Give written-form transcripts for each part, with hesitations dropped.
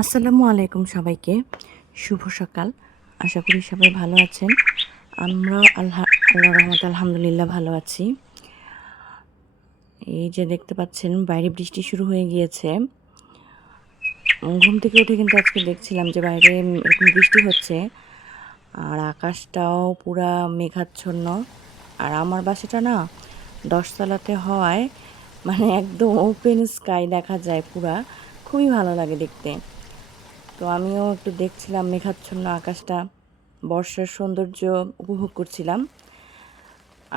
আসসালামু আলাইকুম সবাইকে। শুভ সকাল। আশা করি সবাই ভালো আছেন। আমরাও আল্লাহর রহমতে আলহামদুলিল্লাহ ভালো আছি। এই যে দেখতে পাচ্ছেন বাইরে বৃষ্টি শুরু হয়ে গিয়েছে। ঘুম থেকে উঠে কিন্তু আজকে দেখছিলাম যে বাইরে এরকম বৃষ্টি হচ্ছে। আর আকাশটাও পুরা মেঘাচ্ছন্ন। আর আমার বাসাটা না ১০ তলাতে হওয়ায় মানে একদম ওপেন স্কাই দেখা যায় পুরা। খুবই ভালো লাগে দেখতে। তো আমিও একটু দেখছিলাম মেঘাচ্ছন্ন আকাশটা, বর্ষার সৌন্দর্য উপভোগ করছিলাম।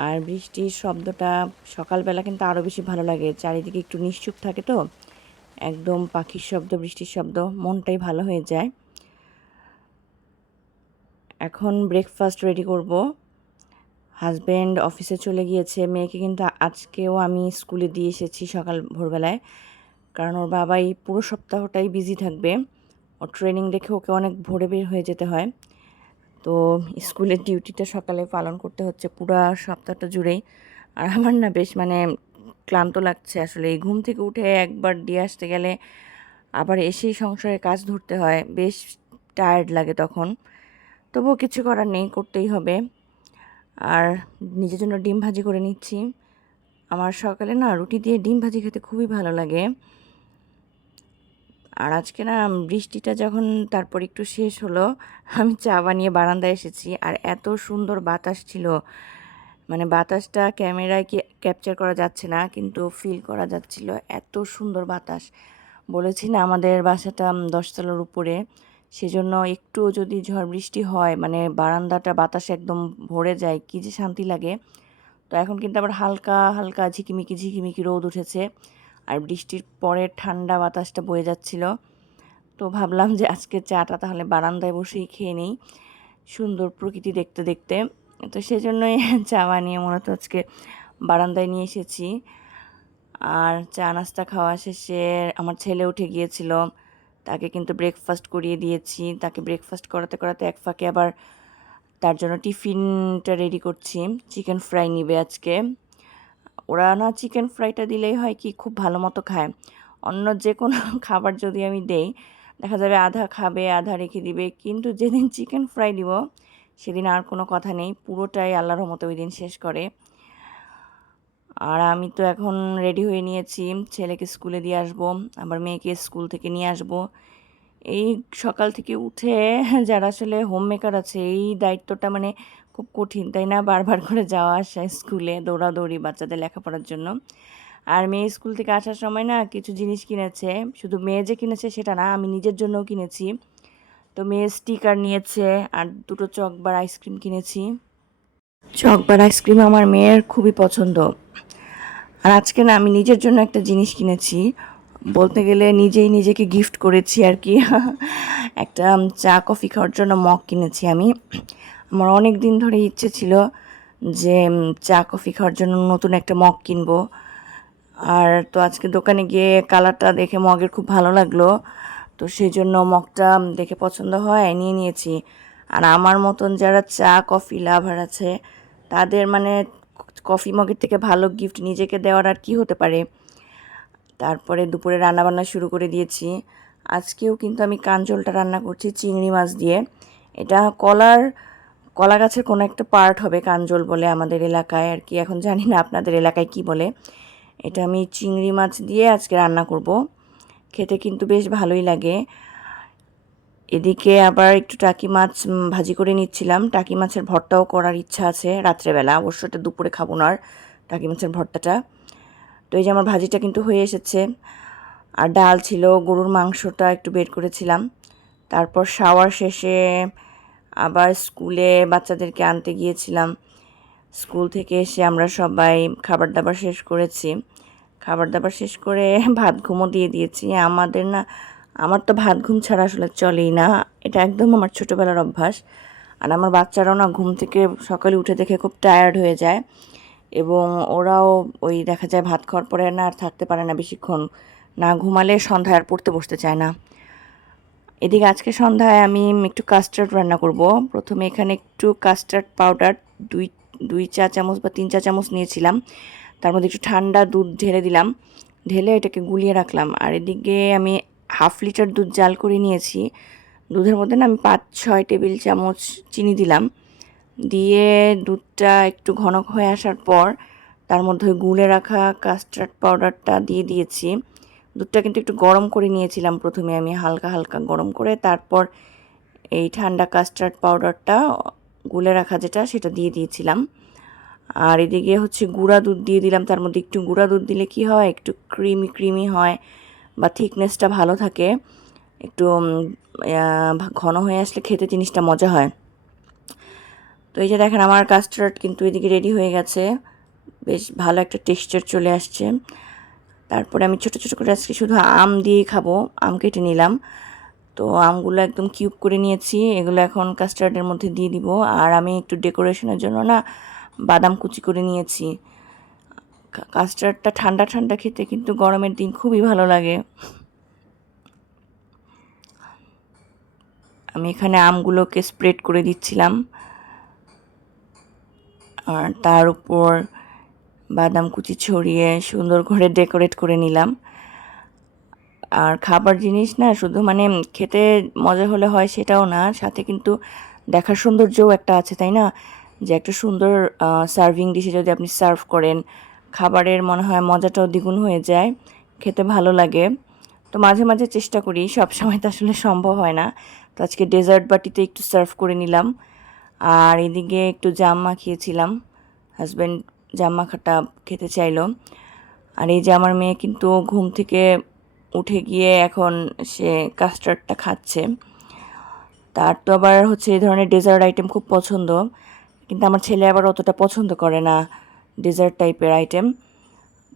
আর বৃষ্টির শব্দটা সকালবেলা কিন্তু আরও বেশি ভালো লাগে, চারিদিকে একটু নিশ্চুপ থাকে তো, একদম পাখির শব্দ, বৃষ্টির শব্দ, মনটাই ভালো হয়ে যায়। এখন ব্রেকফাস্ট রেডি করব। হাজব্যান্ড অফিসে চলে গিয়েছে, মেয়েকে কিন্তু আজকেও আমি স্কুলে দিয়ে এসেছি সকাল ভোরবেলায়, কারণ ওর বাবা এই পুরো সপ্তাহটাই বিজি থাকবে। ওর ট্রেনিং দেখে ওকে অনেক ভোরে বের হয়ে যেতে হয়। তো স্কুলের ডিউটিটা সকালে পালন করতে হচ্ছে পুরা সপ্তাহটা জুড়েই। আর আমার না বেশ ক্লান্ত লাগছে আসলে, এই ঘুম থেকে উঠে একবার দিয়ে আসতে গেলে আবার এসেই সংসারের কাজ ধরতে হয়, বেশ টায়ার্ড লাগে তখন। তবুও কিছু করার নেই, করতেই হবে। আর নিজের জন্য ডিম ভাজি করে নিচ্ছি। আমার সকালে না রুটি দিয়ে ডিম ভাজি খেতে খুবই ভালো লাগে। আর আজকে না বৃষ্টিটা যখন তারপর একটু শেষ হলো, আমি চা বানিয়ে বারান্দায় এসেছি। আর এত সুন্দর বাতাস ছিল, মানে বাতাসটা ক্যামেরায় ক্যাপচার করা যাচ্ছে না, কিন্তু ফিল করা যাচ্ছিল, এত সুন্দর বাতাস। বলেছি না আমাদের বাসাটা ১০ তলার উপরে, সেজন্য একটু যদি ঝড় বৃষ্টি হয় মানে বারান্দাটা বাতাসে একদম ভরে যায়, কী যে শান্তি লাগে। তো এখন কিন্তু আবার হালকা হালকা ঝিকিমিকি ঝিকিমিকি রোদ উঠেছে, আর বৃষ্টির পরে ঠান্ডা বাতাসটা বয়ে যাচ্ছিল। তো ভাবলাম যে আজকে চাটা তাহলে বারান্দায় বসেই খেয়ে নিই, সুন্দর প্রকৃতি দেখতে দেখতে। তো সেজন্যই চা বানিয়ে মূলত আজকে বারান্দায় নিয়ে এসেছি। আর চা নাস্তা খাওয়া শেষে আমার ছেলে উঠে গিয়েছিল, তাকে কিন্তু ব্রেকফাস্ট করিয়ে দিয়েছি। তাকে ব্রেকফাস্ট করাতে করাতে এক ফাঁকে আবার তার জন্য টিফিনটা রেডি করছি। চিকেন ফ্রাই নিবে আজকে। ওরা না চিকেন ফ্রাইটা দিলেই হয় কি, খুব ভালো মতো খায়। অন্য যে কোনো খাবার যদি আমি দেই, দেখা যাবে আধা খাবে আধা রেখে দিবে, কিন্তু যেদিন চিকেন ফ্রাই দিব সেদিন আর কোনো কথা নেই, পুরোটাই আল্লাহর রহমতে ওই দিন শেষ করে। আর আমি তো এখন রেডি হয়ে নিয়েছি, ছেলেকে স্কুলে দিয়ে আসবো, আবার মেয়েকে স্কুল থেকে নিয়ে আসবো। এই সকাল থেকে উঠে যারা আসলে হোম মেকার আছে, এই দায়িত্বটা খুব কঠিন, তাই না? বারবার করে যাওয়া আসা স্কুলে, দৌড়াদৌড়ি বাচ্চাদের লেখাপড়ার জন্য। আর মেয়ে স্কুল থেকে আসার সময় না কিছু জিনিস কিনেছে, শুধু মেয়ে যে কিনেছে সেটা না, আমি নিজের জন্যও কিনেছি। তো মেয়ে স্টিকার নিয়েছে, আর দুটো চকবার আইসক্রিম কিনেছি। চকবার আইসক্রিম আমার মেয়ের খুবই পছন্দ। আর আজকে না আমি নিজের জন্য একটা জিনিস কিনেছি, বলতে গেলে নিজেই নিজেকে গিফট করেছি আর কি। একটা চা কফি খাওয়ার জন্য মগ কিনেছি আমি। আমার অনেক দিন ধরে ইচ্ছে ছিল যে চা কফি খাওয়ার জন্য নতুন একটা মগ কিনবো। আর তো আজকে দোকানে গিয়ে কালারটা দেখে মগের খুব ভালো লাগলো, তো সেই জন্য মগটা দেখে পছন্দ হয় নিয়ে নিয়েছি। আর আমার মতন যারা চা কফি লাভার আছে, তাদের কফি মগের থেকে ভালো গিফট নিজেকে দেওয়ার আর কি হতে পারে। তারপরে দুপুরে রান্নাবান্না শুরু করে দিয়েছি। আজকেও কিন্তু আমি কাঞ্জলটা রান্না করছি চিংড়ি মাছ দিয়ে। এটা কলা গাছের কোনো একটা পার্ট হবে, কাঞ্জল বলে আমাদের এলাকায় আর কি, এখন জানি না আপনাদের এলাকায় কি বলে। এটা আমি চিংড়ি মাছ দিয়ে আজকে রান্না করব, খেতে কিন্তু বেশ ভালোই লাগে। এদিকে আবার একটু টাকি মাছ ভাজি করে নিচ্ছিলাম। টাকি মাছের ভর্তাও করার ইচ্ছা আছে রাত্রেবেলা, অবশ্য এটা দুপুরে খাবো না আর টাকি মাছের ভর্তাটা। তো এই যে আমার ভাজিটা কিন্তু হয়ে এসেছে। আর ডাল ছিল, গরুর মাংসটা একটু বের করেছিলাম। তারপর শাওয়ার শেষে আবার স্কুলে বাচ্চাদেরকে আনতে গিয়েছিলাম। স্কুল থেকে এসে আমরা সবাই খাবার দাবার শেষ করেছি। খাবার দাবার শেষ করে ভাত ঘুমও দিয়ে দিয়েছি। আমার তো ভাত ঘুম ছাড়া আসলে চলেই না, এটা একদম আমার ছোটোবেলার অভ্যাস। আর আমার বাচ্চারাও না ঘুম থেকে সকালে উঠে দেখে খুব টায়ার্ড হয়ে যায়, এবং ওরাও ওই দেখা যায় ভাত খাওয়ার পরে না আর থাকতে পারে না বেশিক্ষণ, না ঘুমালে সন্ধ্যায় আর পড়তে বসতে চায় না। এদিকে আজকে সন্ধ্যায় আমি একটু কাস্টার্ড রান্না করব। প্রথমে এখানে একটু কাস্টার্ড পাউডার দুই দুই চা চামচ বা 3 চা চামচ নিয়েছিলাম, তার মধ্যে একটু ঠান্ডা দুধ ঢেলে দিলাম, ঢেলে এটাকে গুলিয়ে রাখলাম। আর এদিকে আমি হাফ লিটার দুধ জাল করে নিয়েছি। দুধের মধ্যে না আমি 5-6 টেবিল চামচ চিনি দিলাম, দিয়ে দুধটা একটু ঘন হয়ে আসার পর তার মধ্যে গুলে রাখা কাস্টার্ড পাউডারটা দিয়ে দিয়েছি। দুধটা কিন্তু একটু গরম করে নিয়েছিলাম প্রথমে আমি, হালকা হালকা গরম করে, তারপর এই ঠান্ডা কাস্টার্ড পাউডারটা গুলে রাখা যেটা সেটা দিয়ে দিয়েছিলাম। আর এদিকে হচ্ছে গুঁড়া দুধ দিয়ে দিলাম। তার মধ্যে একটু গুঁড়া দুধ দিলে কি হয়, একটু ক্রিমি ক্রিমি হয় বা থিকনেসটা ভালো থাকে, একটু ঘন হয়ে আসলে খেতে জিনিসটা মজা হয়। তো এই যে দেখেন আমার কাস্টার্ড কিন্তু এদিকে রেডি হয়ে গেছে, বেশ ভালো একটা টেক্সচার চলে আসছে। তারপরে আমি ছোটো ছোটো করে আজকে শুধু আম দিয়েই খাবো, আম কেটে নিলাম। তো আমগুলো একদম কিউব করে নিয়েছি, এগুলো এখন কাস্টার্ডের মধ্যে দিয়ে দিব। আর আমি একটু ডেকোরেশনের জন্য না বাদাম কুচি করে নিয়েছি। কাস্টার্ডটা ঠান্ডা ঠান্ডা খেতে কিন্তু গরমের দিন খুবই ভালো লাগে। আমি এখানে আমগুলোকে স্প্রেড করে দিচ্ছিলাম আর তার উপর বাদাম কুচি ছড়িয়ে সুন্দর করে ডেকোরেট করে নিলাম। আর খাবার জিনিস না শুধু মানে খেতে মজা হলে হয় সেটাও না, সাথে কিন্তু দেখার সৌন্দর্যও একটা আছে, তাই না? যে একটা সুন্দর সার্ভিং ডিশে যদি আপনি সার্ভ করেন, খাবারের মনে হয় মজাটাও দ্বিগুণ হয়ে যায়, খেতে ভালো লাগে। তো মাঝে মাঝে চেষ্টা করি, সব সময় তো আসলে সম্ভব হয় না। তো আজকে ডেজার্ট বাটিতে একটু সার্ভ করে নিলাম। আর এদিকে একটু জাম মাখিয়েছিলাম, হাজব্যান্ড জাম মাখাটা খেতে চাইলো। আর এই যে আমার মেয়ে কিন্তু ঘুম থেকে উঠে গিয়ে এখন সে কাস্টার্ডটা খাচ্ছে। তার তো আবার হচ্ছে এই ধরনের ডেজার্ট আইটেম খুব পছন্দ, কিন্তু আমার ছেলে আবার অতটা পছন্দ করে না ডেজার্ট টাইপের আইটেম।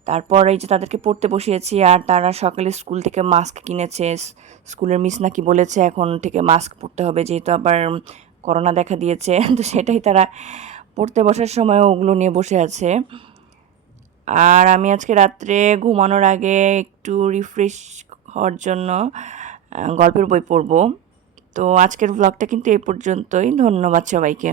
তারপর এই যে তাদেরকে পড়তে বসিয়েছি, আর তারা সকালে স্কুল থেকে মাস্ক কিনেছে। স্কুলের মিস নাকি বলেছে এখন থেকে মাস্ক পরতে হবে, যেহেতু আবার করোনা দেখা দিয়েছে। তো সেটাই তারা পড়তে বসার সময় ওগুলো নিয়ে বসে আছে। আর আমি আজকে রাত্রে ঘুমানোর আগে একটু রিফ্রেশ হওয়ার জন্য গল্পের বই পড়ব। তো আজকের ব্লগটা কিন্তু এই পর্যন্তই। ধন্যবাদ সবাইকে।